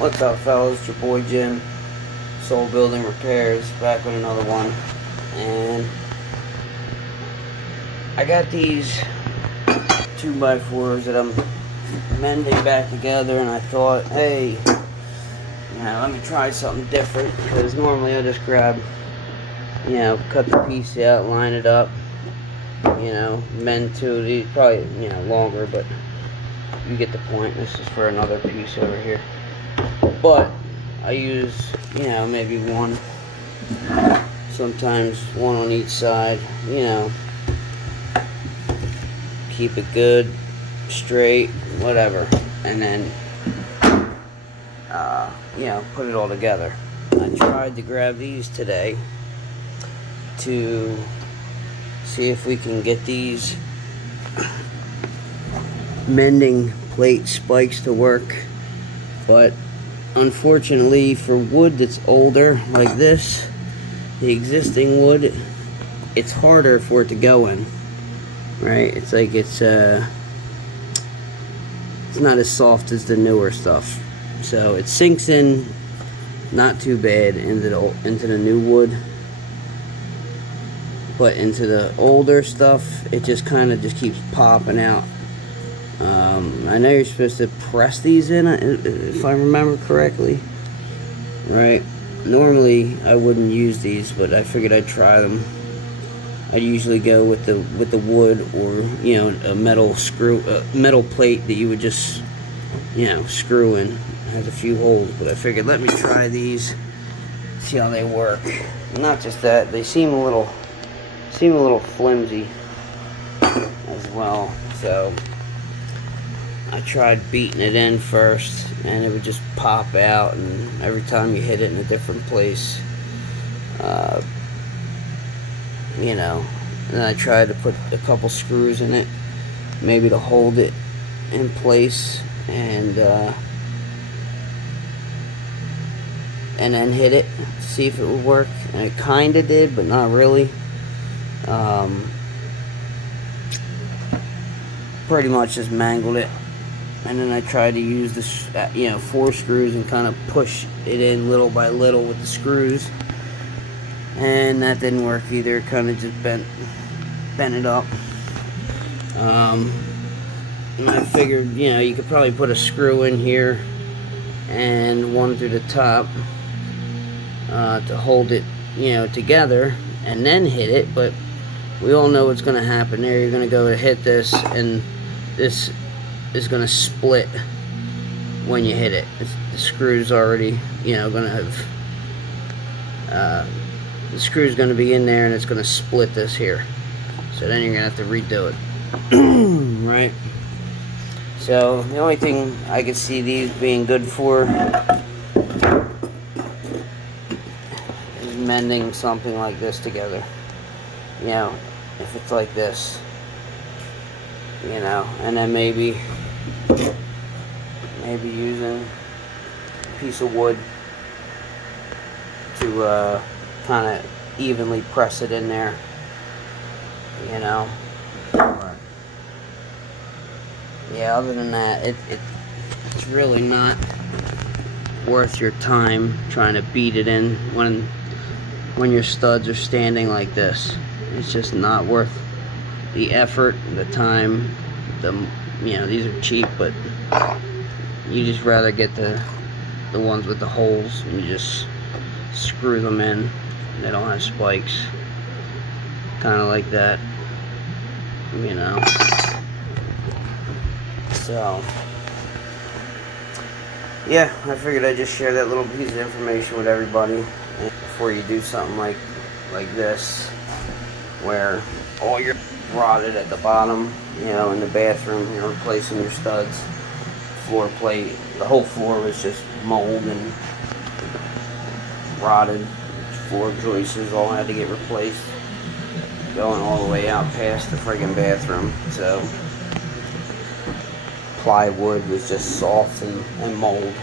What's up, fellas? It's your boy Jim, Soul Building Repairs, back with another one. And I got these 2x4s that I'm mending back together, and I thought, hey, let me try something different, because normally I just grab, cut the piece out, line it up, mend to these, probably, longer, but you get the point. This is for another piece over here. But I use, maybe one, sometimes one on each side, keep it good, straight, whatever, and then, put it all together. I tried to grab these today to see if we can get these mending plate spikes to work, but unfortunately for wood that's older like this, the existing wood, it's harder for it to go in, right? It's like it's not as soft as the newer stuff, so it sinks in not too bad into the new wood, but into the older stuff it just kind of keeps popping out. I know you're supposed to press these in, if I remember correctly, right? Normally I wouldn't use these, but I figured I'd try them. I'd usually go with the wood, or a metal plate that you would just screw in. It has a few holes, but I figured let me try these, see how they work. Not just that, they seem a little flimsy as well, so I tried beating it in first, and it would just pop out, and every time you hit it in a different place, and I tried to put a couple screws in it, maybe to hold it in place, and then hit it to see if it would work, and it kinda did, but not really. Pretty much just mangled it. And then I tried to use this, 4 screws and kind of push it in little by little with the screws, and that didn't work either. It kind of just bent it up. And I figured, you could probably put a screw in here and one through the top to hold it, together, and then hit it. But we all know what's going to happen there. You're going to go to hit this, and this is going to split when you hit it. The screw's already, going to have, the screw's going to be in there, and it's going to split this here. So then you're going to have to redo it. Right? So the only thing I could see these being good for is mending something like this together. If it's like this, and then maybe using a piece of wood to kind of evenly press it in there, But, yeah, other than that, it's really not worth your time trying to beat it in when your studs are standing like this. It's just not worth the effort, the time. These are cheap, but you just rather get the ones with the holes, and you just screw them in. They don't have spikes, kind of like that, So yeah, I figured I'd just share that little piece of information with everybody. And before you do something like this, where all your rotted at the bottom, in the bathroom, you're replacing your studs, floor plate, the whole floor was just mold and rotted. Floor joists all had to get replaced, going all the way out past the friggin' bathroom. So plywood was just soft and mold.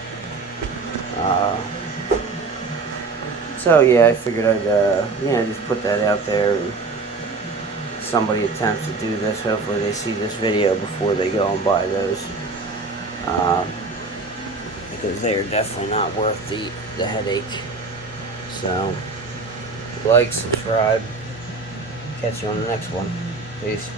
So yeah, I figured I'd just put that out there, and somebody attempts to do this, hopefully they see this video before they go and buy those. because they are definitely not worth the headache. So, like, subscribe. Catch you on the next one. Peace.